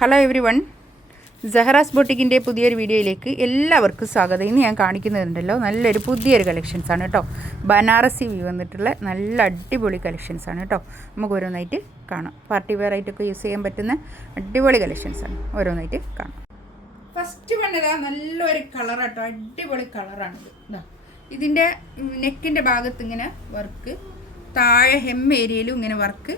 Hello every one, സഹറാസ് ബൊട്ടിക്കിൻ്റെ പുതിയൊരു വീഡിയോയിലേക്ക് എല്ലാവർക്കും സ്വാഗതം. ഇന്ന് ഞാൻ കാണിക്കുന്നുണ്ടല്ലോ നല്ലൊരു പുതിയൊരു കളക്ഷൻസാണ് കേട്ടോ. ബനാറസി വ്യൂ വന്നിട്ടുള്ള നല്ല അടിപൊളി കളക്ഷൻസാണ് കേട്ടോ. നമുക്ക് ഓരോന്നായിട്ട് കാണാം. പാർട്ടി വെയർ ആയിട്ടൊക്കെ യൂസ് ചെയ്യാൻ പറ്റുന്ന അടിപൊളി കളക്ഷൻസാണ്. ഓരോന്നായിട്ട് കാണാം. ഫസ്റ്റ് വന്നതാ നല്ലൊരു കളർ കേട്ടോ, അടിപൊളി കളറാണിത്. ഇതാ ഇതിൻ്റെ നെക്കിൻ്റെ ഭാഗത്ത് ഇങ്ങനെ വർക്ക്, താഴെ ഹെം ഏരിയയിലും ഇങ്ങനെ വർക്ക്,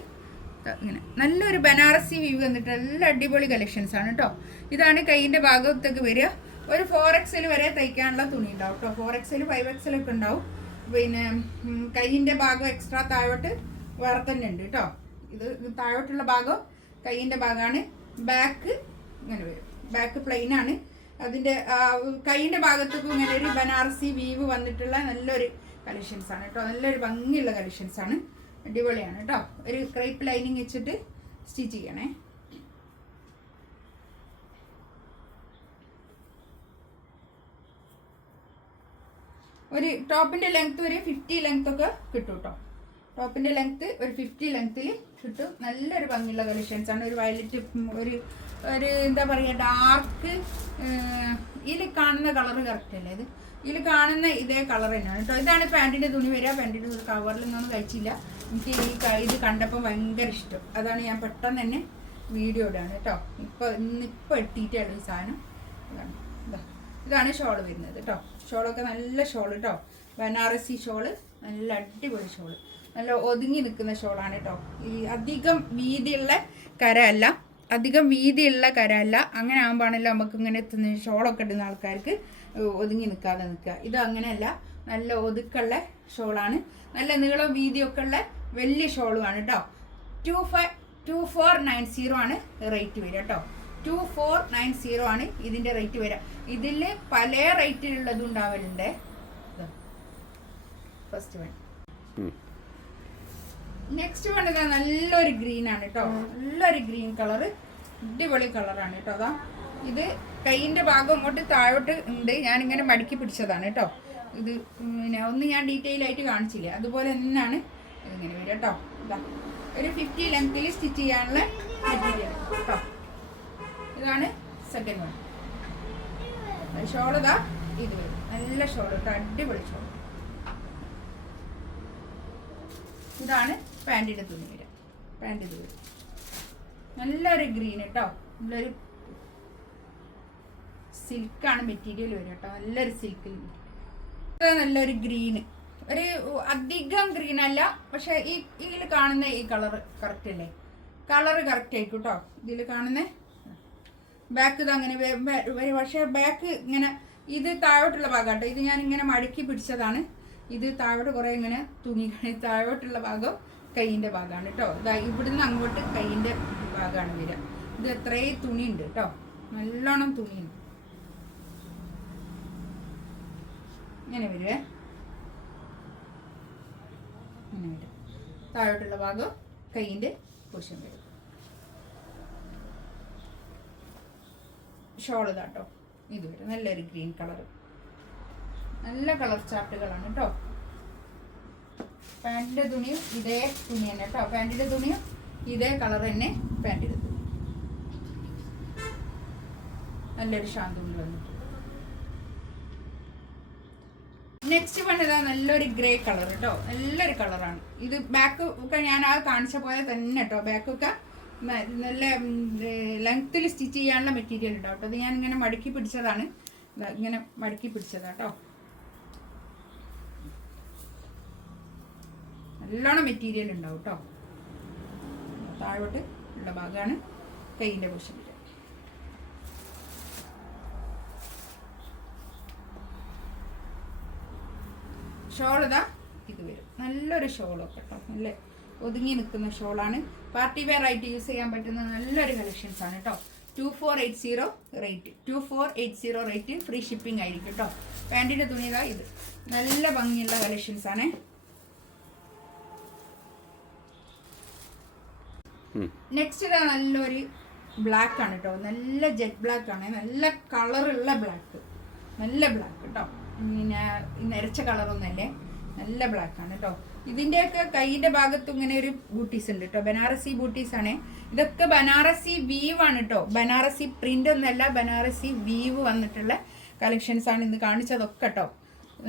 ഇങ്ങനെ നല്ലൊരു ബനാറസി വ്യൂ വന്നിട്ട് നല്ല അടിപൊളി കളക്ഷൻസാണ് കേട്ടോ. ഇതാണ് കൈയിൻ്റെ ഭാഗത്തേക്ക് വരിക. ഒരു 4XL വരെ തയ്ക്കാനുള്ള തുണി ഉണ്ടാവും കേട്ടോ. 4XL 5XL ഒക്കെ ഉണ്ടാവും. പിന്നെ കൈയിൻ്റെ ഭാഗം എക്സ്ട്രാ താഴോട്ട് വേറെ തന്നെ ഉണ്ട് കേട്ടോ. ഇത് താഴോട്ടുള്ള ഭാഗം കൈയിൻ്റെ ഭാഗമാണ്. ബാക്ക് ഇങ്ങനെ വരും, ബാക്ക് പ്ലെയിൻ ആണ്. അതിൻ്റെ കൈയിൻ്റെ ഭാഗത്തേക്കും ഇങ്ങനെ ഒരു ബനാറസി വീവ് വന്നിട്ടുള്ള നല്ലൊരു കളക്ഷൻസാണ് കേട്ടോ. നല്ലൊരു ഭംഗിയുള്ള കളക്ഷൻസാണ്, അടിപൊളിയാണ് കേട്ടോ. ഒരു ക്രേപ്പ് ലൈനിങ് വെച്ചിട്ട് സ്റ്റിച്ച് ചെയ്യണേ. ഒരു ടോപ്പിൻ്റെ ലെങ്ത്ത് ഒരു 50 ലെങ്ത് ഒക്കെ കിട്ടും കേട്ടോ. ടോപ്പിൻ്റെ ലെങ്ത്ത് ഒരു 50 ലെങ്ത്തിൽ കിട്ടും. നല്ലൊരു ഭംഗിയുള്ള കളക്ഷൻസാണ്. ഒരു വയലറ്റ്, ഒരു എന്താ പറയുക, ഡാർക്ക്, ഇതിൽ കാണുന്ന കളറ് കറക്റ്റ് അല്ലേ? ഇതിൽ കാണുന്ന ഇതേ കളർ തന്നെയാണ് കേട്ടോ. ഇതാണ് പാൻറ്റിൻ്റെ തുണി വരിക. പാൻറ്റിൻ്റെ തുണി കവറിൽ നിന്നൊന്നും കഴിച്ചില്ല. എനിക്ക് ഇത് കണ്ടപ്പോൾ ഭയങ്കര ഇഷ്ടം. അതാണ് ഞാൻ പെട്ടെന്ന് തന്നെ വീഡിയോ ഇടാണ് കേട്ടോ. ഇന്നിപ്പോൾ എത്തിയിട്ടുള്ള ഈ സാധനം ഇതാണ് ഷോള് വരുന്നത് കേട്ടോ. ഷോളൊക്കെ നല്ല ഷോള് കേട്ടോ. ബനാറസി ഷോള്, നല്ല അടിപൊളി ഷോള്, നല്ല ഒതുങ്ങി നിൽക്കുന്ന ഷോളാണ് കേട്ടോ. ഈ അധികം വീതിയുള്ള കരമല്ല, അങ്ങനെ ആകുമ്പോഴാണല്ലോ നമുക്ക് ഇങ്ങനെ ഷോളൊക്കെ ഇടുന്ന ആൾക്കാർക്ക് ഒതുങ്ങി നിൽക്കാതെ നിൽക്കുക. ഇത് അങ്ങനെയല്ല, നല്ല ഒതുക്കുള്ള ഷോളാണ്. നല്ല നീളം വീതിയൊക്കെ ഉള്ള വലിയ ഷോളുമാണ് കേട്ടോ. 2490 ആണ് റേറ്റ് വരിക കേട്ടോ. 2490 ആണ് ഇതിൻ്റെ റേറ്റ് വരിക. ഇതിൽ പല റേറ്റിലുള്ളതും ഉണ്ടാവലുണ്ട്. First one. നെക്സ്റ്റ് വൺ ഇതാ നല്ലൊരു ഗ്രീൻ ആണ് കേട്ടോ. നല്ലൊരു ഗ്രീൻ കളറ്, അടിപൊളി കളറാണ് കേട്ടോ. അതാ ഇത് കൈയിൻ്റെ ഭാഗം അങ്ങോട്ട് താഴോട്ട് ഉണ്ട്. ഞാനിങ്ങനെ മടക്കി പിടിച്ചതാണ് കേട്ടോ. ഇത് പിന്നെ ഒന്ന് ഞാൻ ഡീറ്റെയിൽ ആയിട്ട് കാണിച്ചില്ല. അതുപോലെ തന്നെയാണ് ഇതിങ്ങനെ വരിക കേട്ടോ. ഇതാ ഒരു 50 ലെങ്ത്തിൽ സ്റ്റിച്ച് ചെയ്യാനുള്ള മെറ്റീരിയൽ കേട്ടോ. ഇതാണ് സെക്കൻഡ് വൺ. ഷോൾ ഇതാ ഇത് വരും, നല്ല ഷോൾ കേട്ടോ, അടിപൊളി ഷോൾ. ഇതാണ് പാൻറ്റിൻ്റെ തുണി വരിക. പാൻറ്റ് ഇത് വരും നല്ലൊരു ഗ്രീൻ കേട്ടോ. നല്ലൊരു സിൽക്കാണ് മെറ്റീരിയൽ വരിക കേട്ടോ. നല്ലൊരു സിൽക്കിൽ നല്ലൊരു ഗ്രീന്, ഒരു അധികം ഗ്രീൻ അല്ല, പക്ഷെ ഇതിൽ കാണുന്ന ഈ കളറ് കറക്റ്റ് അല്ലേ? കളറ് കറക്റ്റ് ആയിരിക്കും കേട്ടോ. ഇതിൽ കാണുന്ന ബാക്ക് ഇത് അങ്ങനെ വരും, പക്ഷേ ബാക്ക് ഇങ്ങനെ ഇത് താഴോട്ടുള്ള ഭാഗം കേട്ടോ. ഇത് ഞാൻ ഇങ്ങനെ മടക്കി പിടിച്ചതാണ്. ഇത് താഴോട്ട് കുറേ ഇങ്ങനെ തുണി, താഴോട്ടുള്ള ഭാഗം കൈയിൻ്റെ ഭാഗമാണ് കേട്ടോ. ഇതാ ഇവിടുന്ന് അങ്ങോട്ട് കൈയിൻ്റെ ഭാഗമാണ് വരിക. ഇത് എത്രയും തുണിയുണ്ട് കേട്ടോ, നല്ലോണം തുണിയുണ്ട്. ഇങ്ങനെ വരുവേ, ഇങ്ങനെ വരും. താഴോട്ടുള്ള ഭാഗം കൈയിൻ്റെ പോഷൻ വരും. ഷോൾ ഇതാട്ടോ, ഇത് വരും നല്ലൊരു ഗ്രീൻ കളർ. നല്ല കളർ ചാർട്ടുകളാണ് കേട്ടോ. പാൻറ്റിൻ്റെ തുണിയും ഇതേ തുണി തന്നെ കേട്ടോ. പാൻറ്റിൻ്റെ തുണിയും ഇതേ കളർ തന്നെ പാൻറ്റിൻ്റെ തുണി. നല്ലൊരു ഷാന്തുണി വന്നിട്ട്. നെക്സ്റ്റ് വന്നതാ നല്ലൊരു ഗ്രേ കളർ കേട്ടോ. നല്ലൊരു കളറാണ് ഇത്. ബാക്ക് ഒക്കെ ഞാൻ ആ കാണിച്ച പോലെ തന്നെ കേട്ടോ. ബാക്കൊക്കെ നല്ല ലെങ്ത്തിൽ സ്റ്റിച്ച് ചെയ്യാനുള്ള മെറ്റീരിയൽ ഉണ്ടാവും കേട്ടോ. അത് ഞാൻ ഇങ്ങനെ മടക്കി പിടിച്ചതാണ്. ഇങ്ങനെ മടക്കി പിടിച്ചതാട്ടോ. നല്ലോണം മെറ്റീരിയൽ ഉണ്ടാവും കേട്ടോ. താഴോട്ട് ഉള്ള ഭാഗമാണ് കൈയിൻ്റെ പൊസിഷൻ. ഷോൾ ഇതാ ഇത് വരും, നല്ലൊരു ഷോളൊക്കെ കേട്ടോ. നല്ല ഒതുങ്ങി നിൽക്കുന്ന ഷോളാണ്. പാർട്ടി വെയർ ആയിട്ട് യൂസ് ചെയ്യാൻ പറ്റുന്ന നല്ലൊരു കളക്ഷൻസ് ആണ് കേട്ടോ. 2480 റേറ്റ്. 2480 റേറ്റ്, ഫ്രീ ഷിപ്പിംഗ് ആയിരിക്കും കേട്ടോ. പാൻറ്റിൻ്റെ തുണി ഇതാ ഇത്, നല്ല ഭംഗിയുള്ള കളക്ഷൻസ് ആണ്. നെക്സ്റ്റ് ഇതാ നല്ലൊരു ബ്ലാക്ക് ആണ് കേട്ടോ. നല്ല ജെറ്റ് ബ്ലാക്ക് ആണ്, നല്ല കളറുള്ള ബ്ലാക്ക്, നല്ല ബ്ലാക്ക് കേട്ടോ. പിന്നെ നരച്ച കളറൊന്നുമല്ലേ, നല്ല ബ്ലാക്കാണ് കേട്ടോ. ഇതിൻ്റെയൊക്കെ കൈയിൻ്റെ ഭാഗത്തും ഇങ്ങനെ ഒരു ബൂട്ടീസ് ഉണ്ട് കേട്ടോ. ബനാറസി ബൂട്ടീസ് ആണ് ഇതൊക്കെ. ബനാറസി വീവ് ആണ് കേട്ടോ. ബനാറസി പ്രിന്റ് ഒന്നല്ല, ബനാറസി വീവ് വന്നിട്ടുള്ള കളക്ഷൻസ് ആണ് ഇന്ന് കാണിച്ചതൊക്കെ കേട്ടോ.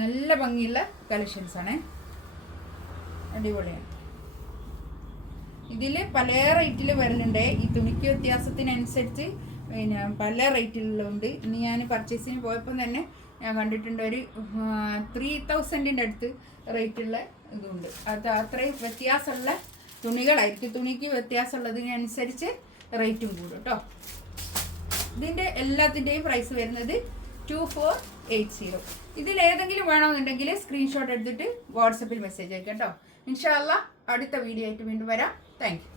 നല്ല ഭംഗിയുള്ള കളക്ഷൻസ് ആണ്, അടിപൊളിയാണ്. ഇതിൽ പല റേറ്റിൽ വരുന്നുണ്ട്. ഈ തുണിക്ക് വ്യത്യാസത്തിനനുസരിച്ച് പിന്നെ പല റേറ്റിലുള്ളതുണ്ട്. ഇന്ന് ഞാൻ പർച്ചേസിന് പോയപ്പോൾ തന്നെ ഞാൻ കണ്ടിട്ടുണ്ട് ഒരു 3000-ൻ്റെ അടുത്ത് റേറ്റുള്ള ഇതുണ്ട്. അത് അത്രയും വ്യത്യാസമുള്ള തുണികളായിരിക്കും. തുണിക്ക് വ്യത്യാസമുള്ളതിനനുസരിച്ച് റേറ്റും കൂടും കേട്ടോ. ഇതിൻ്റെ എല്ലാത്തിൻ്റെയും പ്രൈസ് വരുന്നത് 2480. ഇതിലേതെങ്കിലും വേണമെന്നുണ്ടെങ്കിൽ സ്ക്രീൻഷോട്ട് എടുത്തിട്ട് വാട്സപ്പിൽ മെസ്സേജ് അയക്കാം കേട്ടോ. ഇൻഷാ അല്ലാഹ് അടുത്ത വീഡിയോ ആയിട്ട് വീണ്ടും വരാം. Thank you.